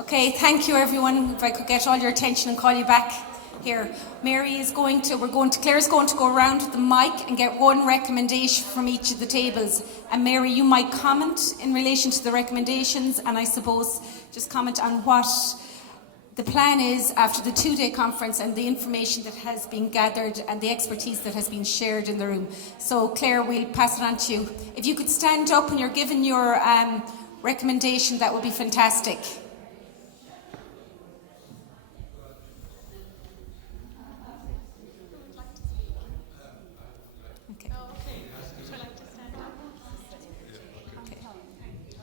Okay, thank you everyone. If I could get all your attention and call you back here. Claire's going to go around with the mic and get one recommendation from each of the tables. And Mary, you might comment in relation to the recommendations, and I suppose just comment on what the plan is after the 2-day conference and the information that has been gathered and the expertise that has been shared in the room. So Claire, we'll pass it on to you. If you could stand up when you're given your recommendation, that would be fantastic.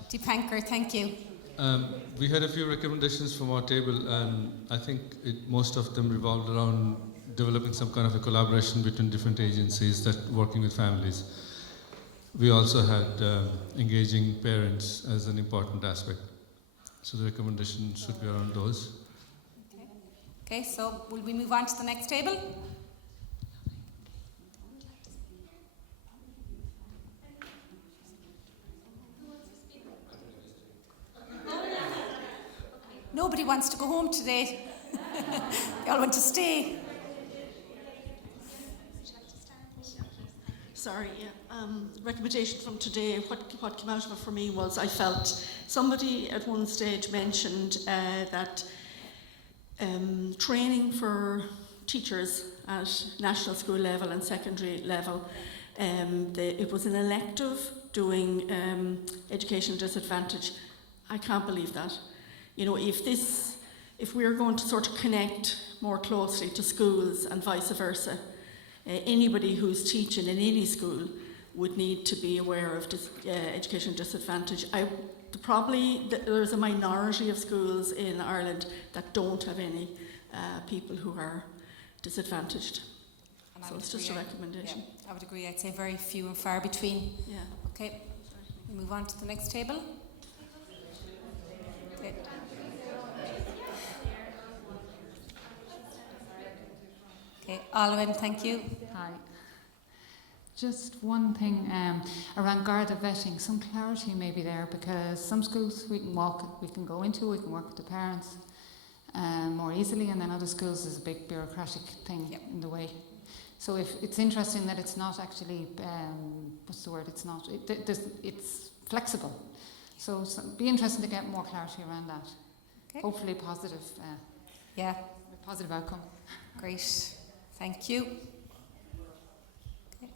Deepankar, thank you. We had a few recommendations from our table, and I think most of them revolved around developing some kind of a collaboration between different agencies that working with families. We also had engaging parents as an important aspect. So the recommendation should be around those. Okay, so will we move on to the next table? Nobody wants to go home today. They all want to stay. Sorry, recommendation from today, what came out of it for me was I felt somebody at one stage mentioned that training for teachers at national school level and secondary level, it was an elective doing education disadvantage. I can't believe that. You know, if we're going to sort of connect more closely to schools and vice versa, anybody who's teaching in any school would need to be aware of education disadvantage. There's a minority of schools in Ireland that don't have any people who are disadvantaged. So it's just a recommendation. Yeah, I would agree. I'd say very few and far between. Yeah. Okay, we move on to the next table. Okay. Okay, Olwen, thank you. Hi. Just one thing around Garda vetting, some clarity may be there, because some schools we can go into, we can work with the parents more easily, and then other schools there's a big bureaucratic thing in the way. So if it's interesting that it's not actually, it's flexible. So be interesting to get more clarity around that. Okay. Hopefully positive outcome. Great. Thank you. Okay.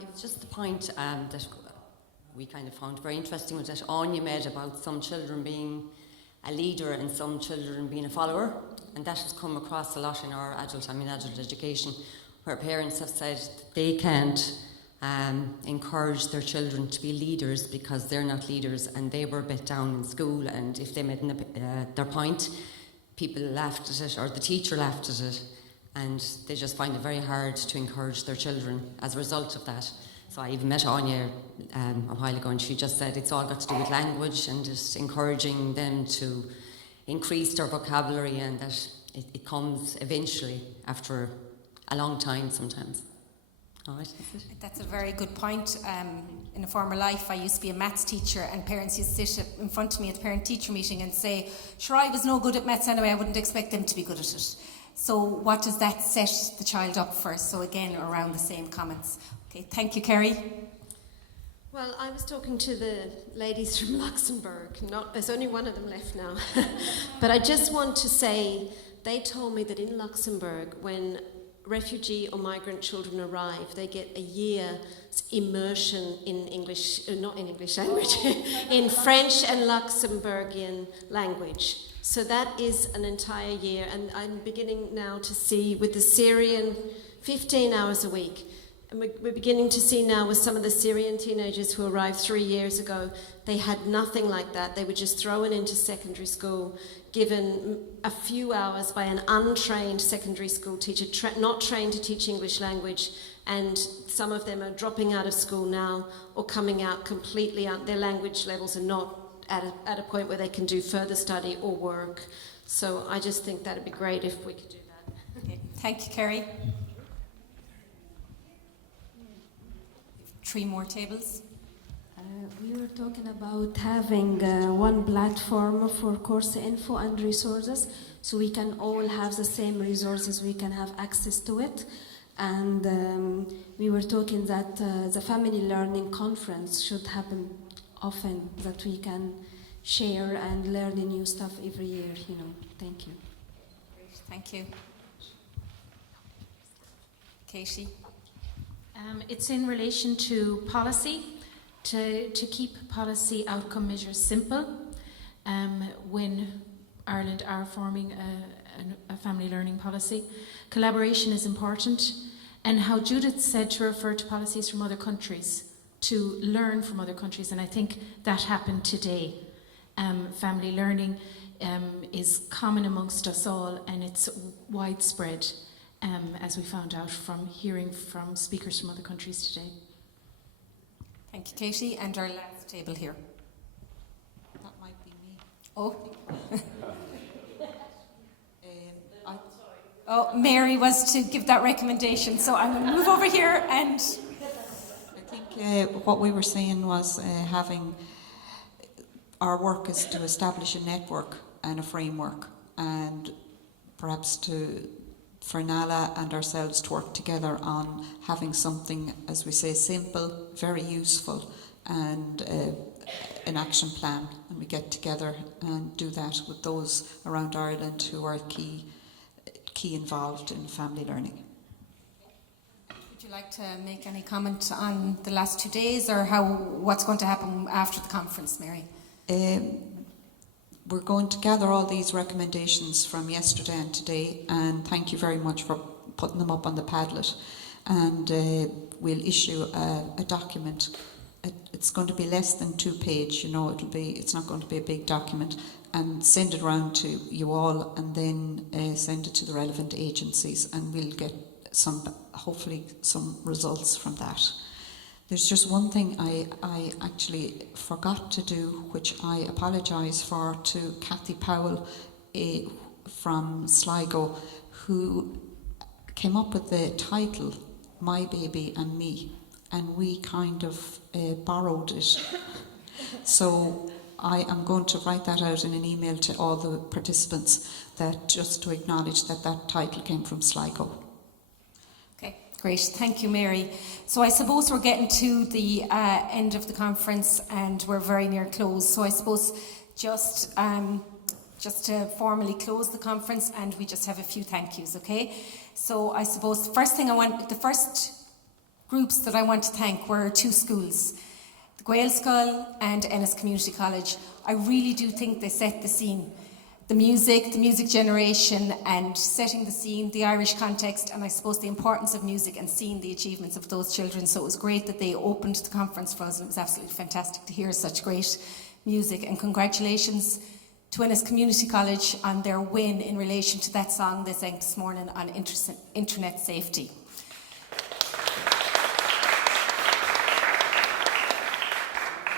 It was just the point that we kind of found very interesting was that Anya made about some children being a leader and some children being a follower, and that has come across a lot in our adult education, where parents have said that they can't encourage their children to be leaders because they're not leaders, and they were a bit down in school, and if they made their point, people laughed at it, or the teacher laughed at it, and they just find it very hard to encourage their children as a result of that. So I even met Anya a while ago, and she just said it's all got to do with language and just encouraging them to increase their vocabulary, and that it comes eventually after a long time sometimes. All right, that's it. That's a very good point. In a former life, I used to be a maths teacher, and parents used to sit in front of me at the parent-teacher meeting and say, sure, I was no good at maths anyway, I wouldn't expect them to be good at it. So what does that set the child up for? So again, around the same comments. Okay, thank you, Kerry. Well, I was talking to the ladies from Luxembourg. There's only one of them left now. But I just want to say, they told me that in Luxembourg, when refugee or migrant children arrive, they get a year's immersion in English, not in English language, in French and Luxembourgian language. So that is an entire year, and I'm beginning now to see with the Syrian 15 hours a week. And we're beginning to see now with some of the Syrian teenagers who arrived 3 years ago, they had nothing like that. They were just thrown into secondary school, given a few hours by an untrained secondary school teacher, not trained to teach English language, and some of them are dropping out of school now or coming out completely out. Their language levels are not at a point where they can do further study or work. So I just think that would be great if we could do that. Okay. Thank you, Kerry. 3 more tables. We were talking about having one platform for course info and resources, so we can all have the same resources, we can have access to it. And we were talking that the family learning conference should happen often, that we can share and learn new stuff every year, you know. Thank you. Great, thank you. Katie? It's in relation to policy, to keep policy outcome measures simple when Ireland are forming a family learning policy. Collaboration is important, and how Judith said to refer to policies from other countries, to learn from other countries, and I think that happened today. Family learning is common amongst us all, and it's widespread, as we found out from hearing from speakers from other countries today. Thank you, Katie. And our last table here. That might be me. Oh. I Oh, Mary was to give that recommendation, so I'm going to move over here and... think what we were saying was having our work is to establish a network and a framework, and perhaps for Nala and ourselves to work together on having something, as we say, simple, very useful, and an action plan, and we get together and do that with those around Ireland who are key involved in family learning. Would you like to make any comment on the last 2 days, or what's going to happen after the conference, Mary? We're going to gather all these recommendations from yesterday and today, and thank you very much for putting them up on the PADLIT. And we'll issue a document. It's going to be less than 2 page, you know, it's not going to be a big document, and send it around to you all, and then send it to the relevant agencies, and we'll get hopefully some results from that. There's just one thing I actually forgot to do, which I apologise for, to Kathy Powell from Sligo, who came up with the title My Baby and Me, and we kind of borrowed it. So I am going to write that out in an email to all the participants, that just to acknowledge that title came from Sligo. Okay, great. Thank you, Mary. So I suppose we're getting to the end of the conference, and we're very near close. So I suppose just to formally close the conference, and we just have a few thank yous, okay? So I suppose the first groups that I want to thank were 2 schools, the Gaelscoil and Ennis Community College. I really do think they set the scene. The music generation, and setting the scene, the Irish context, and I suppose the importance of music and seeing the achievements of those children. So it was great that they opened the conference for us, and it was absolutely fantastic to hear such great music. And congratulations to Ennis Community College on their win in relation to that song they sang this morning on internet safety.